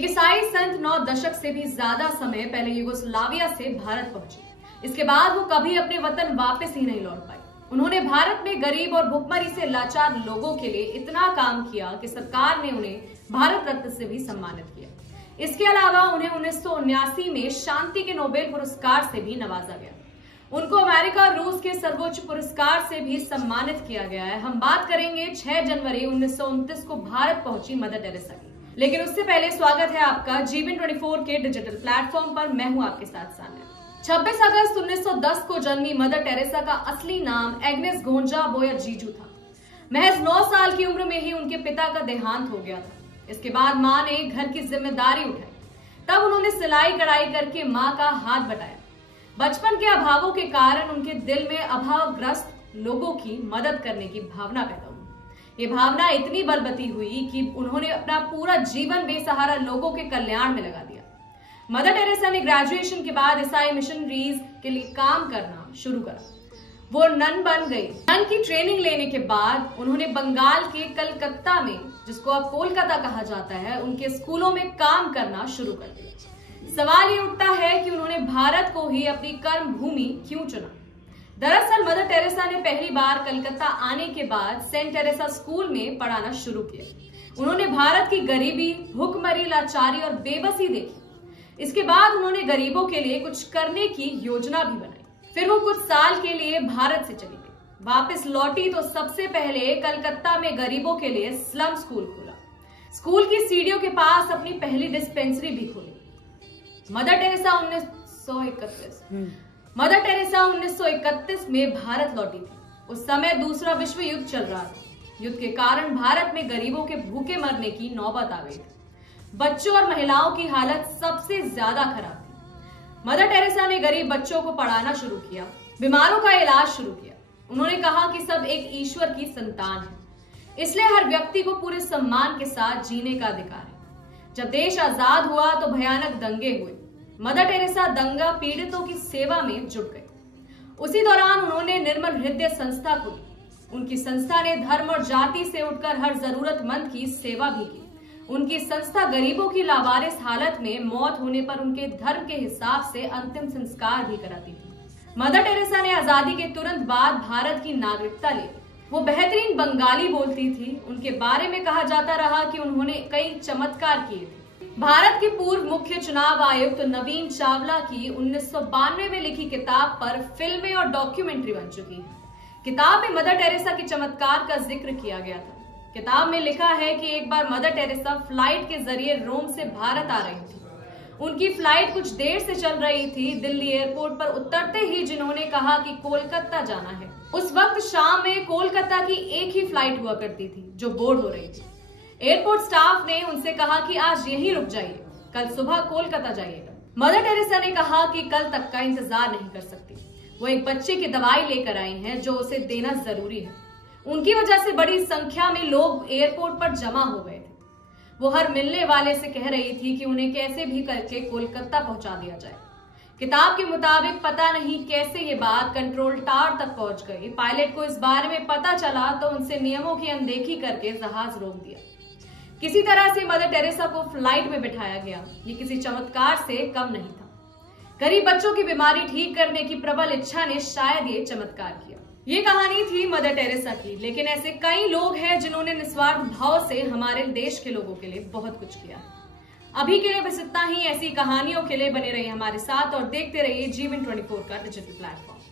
एक ईसाई संत 9 दशक से भी ज्यादा समय पहले यूगोस्लाविया से भारत पहुंचे। इसके बाद वो कभी अपने वतन वापस ही नहीं लौट पाए। उन्होंने भारत में गरीब और भुखमरी से लाचार लोगों के लिए इतना काम किया कि सरकार ने उन्हें भारत रत्न से भी सम्मानित किया। इसके अलावा उन्हें 1979 में शांति के नोबेल पुरस्कार से भी नवाजा गया। उनको अमेरिका और रूस के सर्वोच्च पुरस्कार से भी सम्मानित किया गया है। हम बात करेंगे 6 जनवरी 1929 को भारत पहुंची मदर टेरेसा की। लेकिन उससे पहले स्वागत है आपका जीवन 24 के डिजिटल प्लेटफॉर्म पर। मैं हूं आपके साथ सान्या। 26 अगस्त 1910 को जन्मी मदर टेरेसा का असली नाम एग्नेस गोंजा बोयाजीजू था। महज 9 साल की उम्र में ही उनके पिता का देहांत हो गया था। इसके बाद मां ने घर की जिम्मेदारी उठाई। तब उन्होंने सिलाई कढ़ाई करके मां का हाथ बटाया। बचपन के अभावों के कारण उनके दिल में अभावग्रस्त लोगों की मदद करने की भावना पैदा हुई। ये भावना इतनी बलवती हुई कि उन्होंने अपना पूरा जीवन बेसहारा लोगों के कल्याण में लगा दिया। मदर टेरेसा ने ग्रेजुएशन के बाद ईसाई मिशनरीज के लिए काम करना शुरू करा। वो नन बन गई। नन की ट्रेनिंग लेने के बाद उन्होंने बंगाल के कलकत्ता में, जिसको अब कोलकाता कहा जाता है, उनके स्कूलों में काम करना शुरू कर दिया। सवाल ये उठता है कि उन्होंने भारत को ही अपनी कर्म भूमि क्यों चुना। दरअसल मदर टेरेसा ने पहली बार कलकत्ता आने के बाद सेंट टेरेसा स्कूल में पढ़ाना शुरू किया। उन्होंने भारत की गरीबी, भूखमरी, लाचारी और बेबसी देखी। इसके बाद उन्होंने गरीबों के लिए कुछ करने की योजना भी बनाई। फिर वो कुछ साल के लिए भारत से चली गई। वापस लौटी तो सबसे पहले कलकत्ता में गरीबों के लिए स्लम स्कूल खोला। स्कूल की सीढ़ियों के पास अपनी पहली डिस्पेंसरी भी खोली। मदर टेरेसा 1931 में भारत लौटी थी। उस समय दूसरा विश्व युद्ध चल रहा था। युद्ध के कारण भारत में गरीबों के भूखे मरने की नौबत आ गई थी। बच्चों और महिलाओं की हालत सबसे ज्यादा खराब थी। मदर टेरेसा ने गरीब बच्चों को पढ़ाना शुरू किया, बीमारों का इलाज शुरू किया। उन्होंने कहा कि सब एक ईश्वर की संतान है, इसलिए हर व्यक्ति को पूरे सम्मान के साथ जीने का अधिकार है। जब देश आजाद हुआ तो भयानक दंगे हुए। मदर टेरेसा दंगा पीड़ितों की सेवा में जुट गई। उसी दौरान उन्होंने निर्मल हृदय संस्था खोली। उनकी संस्था ने धर्म और जाति से उठकर हर जरूरतमंद की सेवा भी की। उनकी संस्था गरीबों की लावारिस हालत में मौत होने पर उनके धर्म के हिसाब से अंतिम संस्कार भी कराती थी। मदर टेरेसा ने आजादी के तुरंत बाद भारत की नागरिकता ली। वो बेहतरीन बंगाली बोलती थी। उनके बारे में कहा जाता रहा कि उन्होंने कई चमत्कार किए थे। भारत के पूर्व मुख्य चुनाव आयुक्त नवीन चावला की 1992 में लिखी किताब पर फिल्में और डॉक्यूमेंट्री बन चुकी है। किताब में मदर टेरेसा के चमत्कार का जिक्र किया गया था। किताब में लिखा है कि एक बार मदर टेरेसा फ्लाइट के जरिए रोम से भारत आ रही थी। उनकी फ्लाइट कुछ देर से चल रही थी। दिल्ली एयरपोर्ट पर उतरते ही जिन्होंने कहा कि कोलकाता जाना है। उस वक्त शाम में कोलकाता की एक ही फ्लाइट हुआ करती थी जो बोर्ड हो रही थी। एयरपोर्ट स्टाफ ने उनसे कहा कि आज यहीं रुक जाइए, कल सुबह कोलकाता जाइएगा। मदर टेरेसा ने कहा कि कल तक का इंतजार नहीं कर सकती। वो एक बच्चे की दवाई लेकर आई हैं जो उसे देना जरूरी है। उनकी वजह से बड़ी संख्या में लोग एयरपोर्ट पर जमा हो गए थे। वो हर मिलने वाले से कह रही थी कि उन्हें कैसे भी करके कोलकाता पहुंचा दिया जाए। किताब के मुताबिक पता नहीं कैसे ये बात कंट्रोल टावर तक पहुंच गई। पायलट को इस बारे में पता चला तो उनसे नियमों की अनदेखी करके जहाज रोक दिया। किसी तरह से मदर टेरेसा को फ्लाइट में बिठाया गया। ये किसी चमत्कार से कम नहीं था। गरीब बच्चों की बीमारी ठीक करने की प्रबल इच्छा ने शायद ये चमत्कार किया। ये कहानी थी मदर टेरेसा की, लेकिन ऐसे कई लोग हैं जिन्होंने निस्वार्थ भाव से हमारे देश के लोगों के लिए बहुत कुछ किया। अभी के लिए बस इतना ही। ऐसी कहानियों के लिए बने रहिए हमारे साथ और देखते रहिए जीवन 24 का डिजिटल प्लेटफॉर्म।